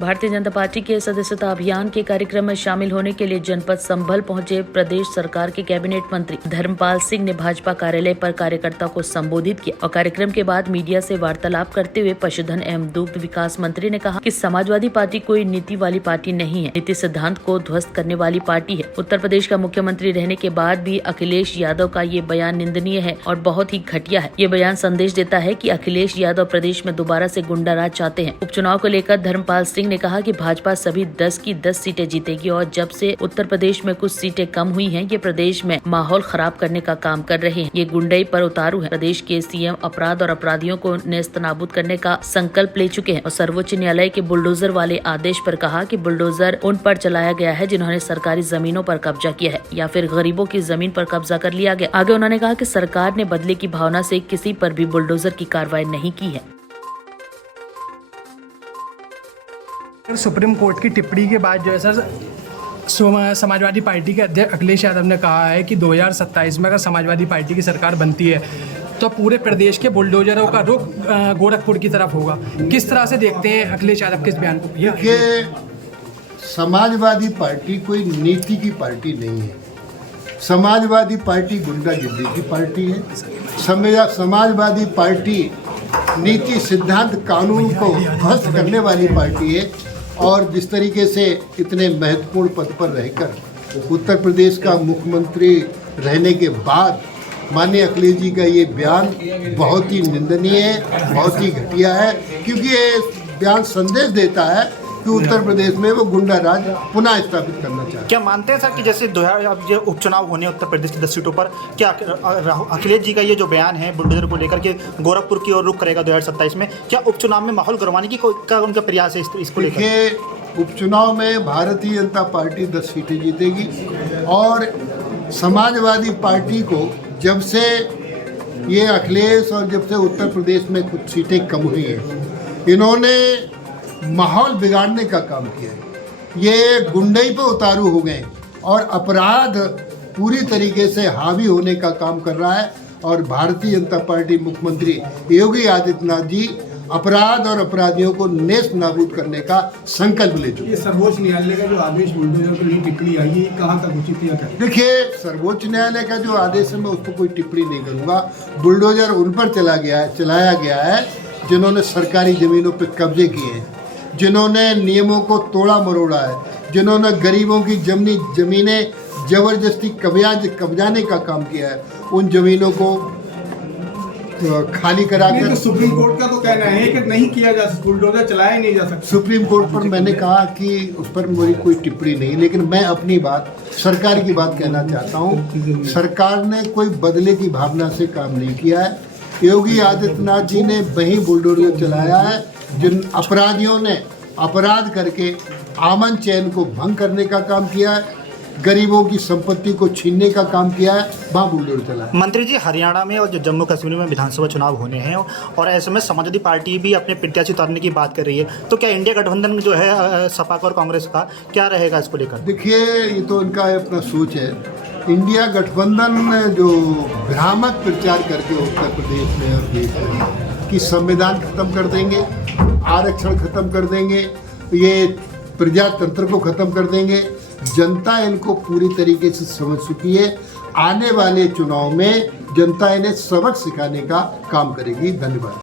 Bharatiya Janata party के सदस्यता अभियान के कार्यक्रम में शामिल होने के लिए जनपद संभल पहुंचे प्रदेश सरकार के कैबिनेट मंत्री धर्मपाल सिंह ने भाजपा कार्यालय पर कार्यकर्ताओं को संबोधित किया और कार्यक्रम के बाद मीडिया से वार्तालाप करते हुए पशुधन एवं दुग्ध विकास मंत्री ने कहा कि समाजवादी पार्टी कोई नीति वाली पार्टी नहीं है, नीति सिद्धांत को ध्वस्त करने वाली पार्टी है। उत्तर प्रदेश का मुख्यमंत्री रहने के बाद भी अखिलेश यादव का ये बयान निंदनीय है और बहुत ही घटिया है। ये बयान संदेश देता है कि अखिलेश यादव प्रदेश में दोबारा से गुंडा राज चाहते हैं। उपचुनाव को लेकर धर्मपाल सिंह ने कहा कि भाजपा सभी 10 की 10 सीटें जीतेगी और जब से उत्तर प्रदेश में कुछ सीटें कम हुई हैं, ये प्रदेश में माहौल खराब करने का काम कर रहे हैं। ये गुंडई पर उतारू है। प्रदेश के सीएम अपराध और अपराधियों को नेस्तनाबूद करने का संकल्प ले चुके हैं और सर्वोच्च न्यायालय के बुलडोजर वाले आदेश पर कहा कि बुलडोजर उन पर चलाया गया है जिन्होंने सरकारी जमीनों पर कब्जा किया है या फिर गरीबों की जमीन पर कब्जा कर लिया गया। आगे उन्होंने कहा कि सरकार ने बदले की भावना से किसी पर भी बुलडोजर की कार्रवाई नहीं की है। सुप्रीम कोर्ट की टिप्पणी के बाद जो है सर समाजवादी पार्टी के अध्यक्ष अखिलेश यादव ने कहा है कि 2027 में अगर समाजवादी पार्टी की सरकार बनती है तो पूरे प्रदेश के बुलडोजरों का रुख गोरखपुर की तरफ होगा। किस तरह से देखते हैं अखिलेश यादव के इस बयान को? देखिए, समाजवादी पार्टी कोई नीति की पार्टी नहीं है। समाजवादी पार्टी गुंडागिर्दी की पार्टी है। समाजवादी पार्टी नीति सिद्धांत कानून को ध्वस्त करने वाली पार्टी है और जिस तरीके से इतने महत्वपूर्ण पद पर रहकर उत्तर प्रदेश का मुख्यमंत्री रहने के बाद माननीय अखिलेश जी का ये बयान बहुत ही निंदनीय है, बहुत ही घटिया है, क्योंकि ये बयान संदेश देता है कि उत्तर प्रदेश में वो गुंडा राज पुनः स्थापित करना चाहते हैं। क्या मानते हैं सर कि जैसे अब ये उपचुनाव होने उत्तर प्रदेश की 10 सीटों पर, क्या अखिलेश जी का ये जो बयान है बुलडोजर को लेकर के गोरखपुर की ओर रुख करेगा 2027 में, क्या उपचुनाव में माहौल गरमाने की क्या उनका प्रयास है इसको लेकर? देखिए, उपचुनाव में भारतीय जनता पार्टी 10 सीटें जीतेगी और समाजवादी पार्टी को जब से ये अखिलेश और जब से उत्तर प्रदेश में कुछ सीटें कम हुई हैं, इन्होंने माहौल बिगाड़ने का काम किया है। ये गुंडई पे उतारू हो गए और अपराध पूरी तरीके से हावी होने का काम कर रहा है और भारतीय जनता पार्टी मुख्यमंत्री योगी आदित्यनाथ जी अपराध और अपराधियों को नेस्त नाबूद करने का संकल्प ले चुके। ये सर्वोच्च न्यायालय का जो आदेश बुलडोजर के लिए टिप्पणी आई, कहाँ तक उचित है? देखिए, सर्वोच्च न्यायालय का जो आदेश है मैं उसको कोई टिप्पणी नहीं करूँगा। बुलडोजर उन पर चलाया गया है जिन्होंने सरकारी ज़मीनों पर कब्जे किए हैं, जिन्होंने नियमों को तोड़ा मरोड़ा है, जिन्होंने गरीबों की ज़मीनें ज़बरदस्ती कब्जाने का काम किया है, उन ज़मीनों को खाली कराकर। तो सुप्रीम कोर्ट का तो कहना है कि नहीं किया जा सकता, बुलडोजर चलाया नहीं जा सकता। सुप्रीम कोर्ट पर मैंने कहा कि उस पर मेरी कोई टिप्पणी नहीं, लेकिन मैं अपनी बात सरकार की बात कहना चाहता हूँ। सरकार ने कोई बदले की भावना से काम नहीं किया है। योगी आदित्यनाथ जी ने वही बुलडोजर चलाया है जिन अपराधियों ने अपराध करके अमन चैन को भंग करने का काम किया है, गरीबों की संपत्ति को छीनने का काम किया है, वहाँ बुलडोजर चला है। मंत्री जी, हरियाणा में और जो जम्मू कश्मीर में विधानसभा चुनाव होने हैं और ऐसे में समाजवादी पार्टी भी अपने प्रत्याशी उतारने की बात कर रही है, तो क्या इंडिया गठबंधन जो है सपा और कांग्रेस का क्या रहेगा इसको लेकर? देखिए, ये तो इनका अपना सोच है। इंडिया गठबंधन जो भ्रामक प्रचार करके उत्तर प्रदेश में और देश में कि संविधान खत्म कर देंगे, आरक्षण खत्म कर देंगे, ये प्रजातंत्र को खत्म कर देंगे, जनता इनको पूरी तरीके से समझ चुकी है। आने वाले चुनाव में जनता इन्हें सबक सिखाने का काम करेगी। धन्यवाद।